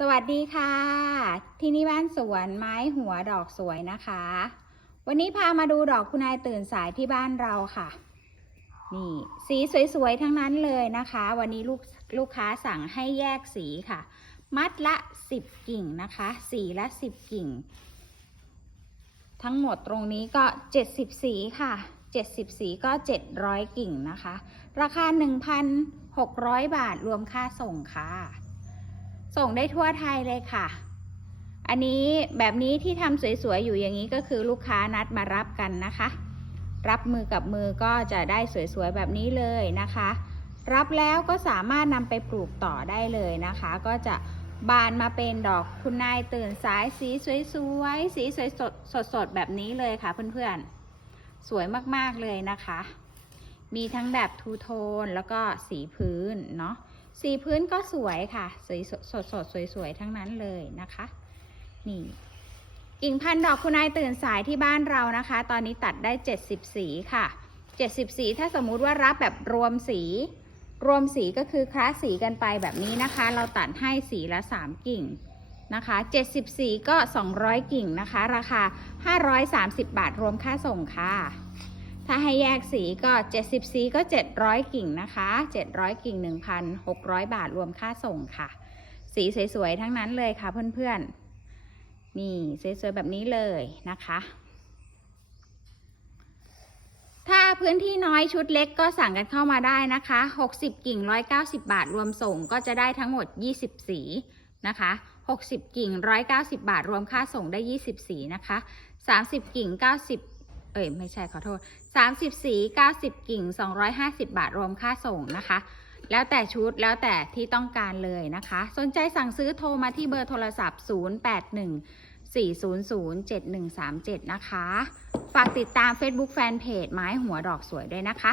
สวัสดีค่ะ ที่นี่บ้านสวนไม้หัวดอกสวยนะคะ วันนี้พามาดูดอกคุณนายตื่นสายที่บ้านเราค่ะ นี่สีสวยๆทั้งนั้นเลยนะคะ วันนี้ลูกลูกค้าสั่งให้แยกสีค่ะ มัดละ10กิ่งนะคะ สีละ10กิ่ง ทั้งหมดตรงนี้ก็70สีค่ะ70สีก็700กิ่งนะคะ ราคา1,600บาทรวมค่าส่งค่ะ ส่งได้ทั่วไทยเลยค่ะ อันนี้แบบนี้ที่ทำสวยๆอยู่อย่างนี้ก็คือลูกค้านัดมารับกันนะคะ รับมือกับมือก็จะได้สวยๆแบบนี้เลยนะคะ รับแล้วก็สามารถนำไปปลูกต่อได้เลยนะคะ ก็จะบานมาเป็นดอกคุณนายตื่นสายสีสวยๆสีสวยสดสดๆแบบนี้เลยค่ะเพื่อนๆ สวยมากๆเลยนะคะ มีทั้งแบบทูโทนแล้วก็สีพื้นเนาะ สีพื้นก็สวยค่ะสวยสดสดสวยๆทั้งนั้นเลยนะคะ นี่กิ่งพันดอกคุณนายตื่นสายที่บ้านเรานะคะ ตอนนี้ตัดได้ 70 สีค่ะ 70 สีถ้าสมมุติว่ารับแบบรวมสี รวมสีก็คือคลาสสีกันไปแบบนี้นะคะ เราตัดให้สีละ 3 กิ่งนะคะ 70 สีก็ 200 กิ่งนะคะ ราคา 530 บาทรวมค่าส่งค่ะ ถ้าให้แยกสีก็ 70 สีก็ 700 กิ่งนะคะ 700 กิ่ง 1,600 บาทรวมค่าส่งค่ะ สีสวยๆ ทั้งนั้นเลยค่ะเพื่อนๆ นี่สวยๆ แบบนี้เลยนะคะ ถ้าพื้นที่น้อยชุดเล็กก็สั่งกันเข้ามาได้นะคะ 60 กิ่ง 190 บาทรวมส่งก็จะได้ทั้งหมด 20 สีนะคะ60 กิ่ง 190 บาท รวมค่าส่งได้ 20 สีนะคะ 30 กิ่ง 90 เอ้ยไม่ใช่ขอโทษ 30 สี 90 กิ่ง 250 บาทรวมค่าส่งนะคะ แล้วแต่ชุดแล้วแต่ที่ต้องการเลยนะคะ สนใจสั่งซื้อโทรมาที่เบอร์โทรศัพท์ 081 400 7137 นะคะ ฝากติดตาม Facebook Fanpage ไม้หัวดอกสวยด้วยนะคะ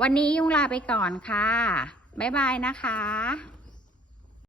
วันนี้ยุงลาไปก่อนค่ะ บ๊ายบายนะคะ